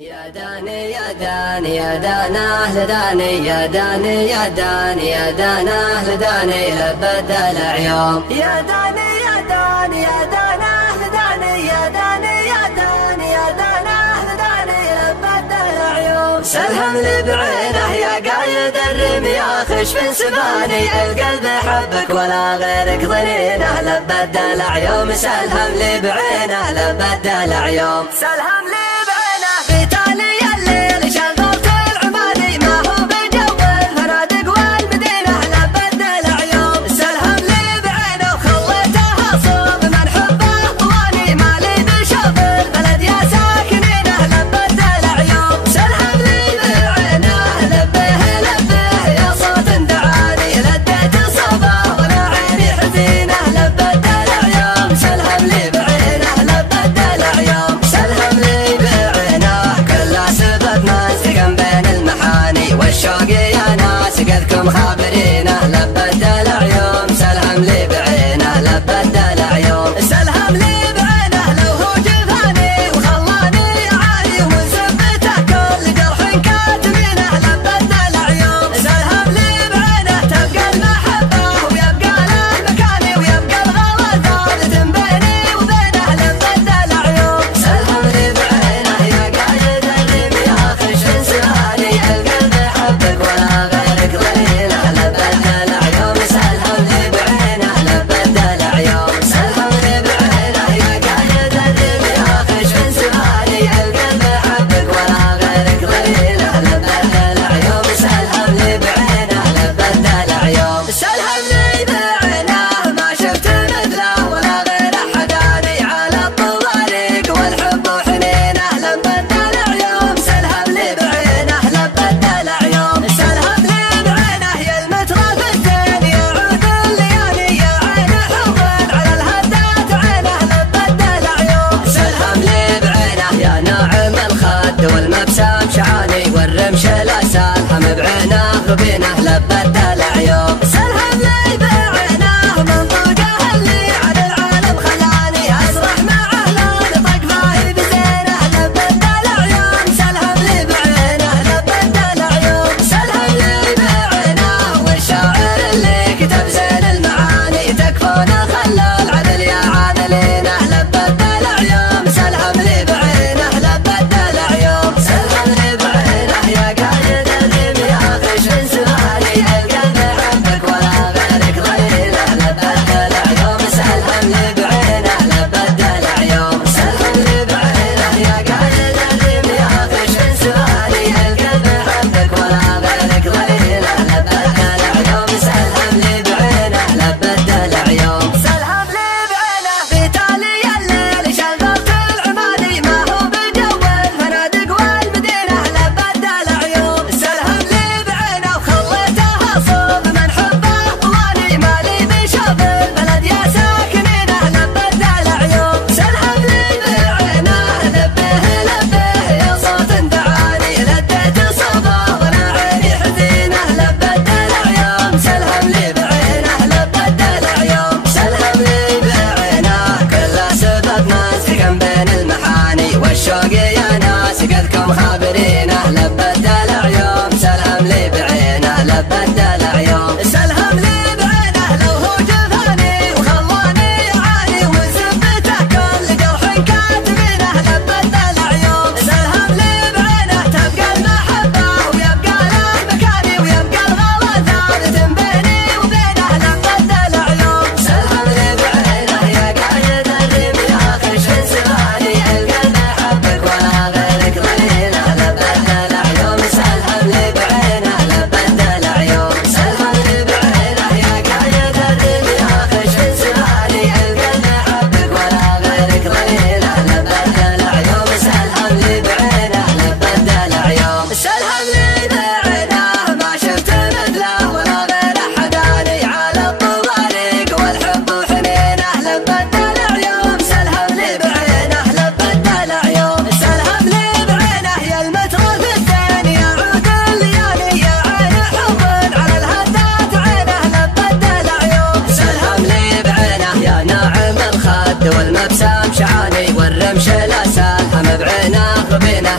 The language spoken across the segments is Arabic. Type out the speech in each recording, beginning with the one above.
يا داني يا داني يا دانا أهل داني يا داني يا داني يا دانا أهل داني لبد العيوم يا داني يا داني يا دانا أهل داني يا داني يا داني يا دانا أهل داني لبد العيوم سلهم لي بعينه يا قايد الرمي خشف سباني القلب حبك ولا غيرك ظنينه لبد العيوم سلهم لي بعينه لبد العيوم سلهم لي قدكم خابرينه لبد العيوم سلهم لي بعينه لبد العيوم سلهم لي بعينه لو هو جفاني وخلاني عالي ومثبته كل جرح كاتمينه لبد العيوم سلهم لي بعينه تبقى المحبه ويبقى له مكاني ويبقى الغلا ثابت بيني وبينه لبد العيوم سلهم لي بعينه يا قايد الرمي خش سهاني القلب حبك ولا والمبسام شعاني والرمش الاسالحم بعينه وبينه لبد العيوم سلهم لي بعينه منطقه اللي على العالم خلاني اسرح مع اهله طق فاي بزينه لبد العيوم سلهم لي بعينه لبد العيوم سلهم لي بعينه والشاعر اللي كتب زين المعاني تكفونه خلى العدل يا عادلينه لبد العيوم سلهم لي بعينه لبد العيوم سلهم لي بعينه يا قايد الرمي خش سهاني القلب حبك ولا غيرك ظنينه لبد العيوم سلهم لي بعينه لبد العيوم سلهم لي بعينه يا قايد الرمي خش سهاني القلب حبك ولا غيرك ظنينه لبد العيوم سلهم لي بعينه لبد العيوم سلهم لي بعينه في تالي الليل شغلت العماني ما هو بجو الفنادق والمدينه لبد العيوم سلهم لي بعينه وخليتها صوب من حبه واني مالي بشوف البلد يا ساكنينه لبد العيوم سلهم لي بعينه لبه لبه يا صوت دعاني لديت صبا وانا عيني حزينه لبد العيوم سلهم لي بعينه لبد العيوم سلهم لي بعينه كل سبب ناس بين المحاني والشوق يا ناس قدكم خابرينه لبد العيوم سلهم لي بعينه لبد العيوم سلهم لي بعينه لو هو جفاني وخلاني عالي ومثبته كل جرح كاتمينه لبد العيوم سلهم لي بعينه تبقى المحبه ويبقى له مكاني ويبقى الغلا ثابت بيني وبينه لبد العيوم سلهم لي بعينه يا قايد الرمي خش سهاني القلب حبك ولا غيرك ظنينه لبد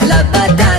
لبى الدلع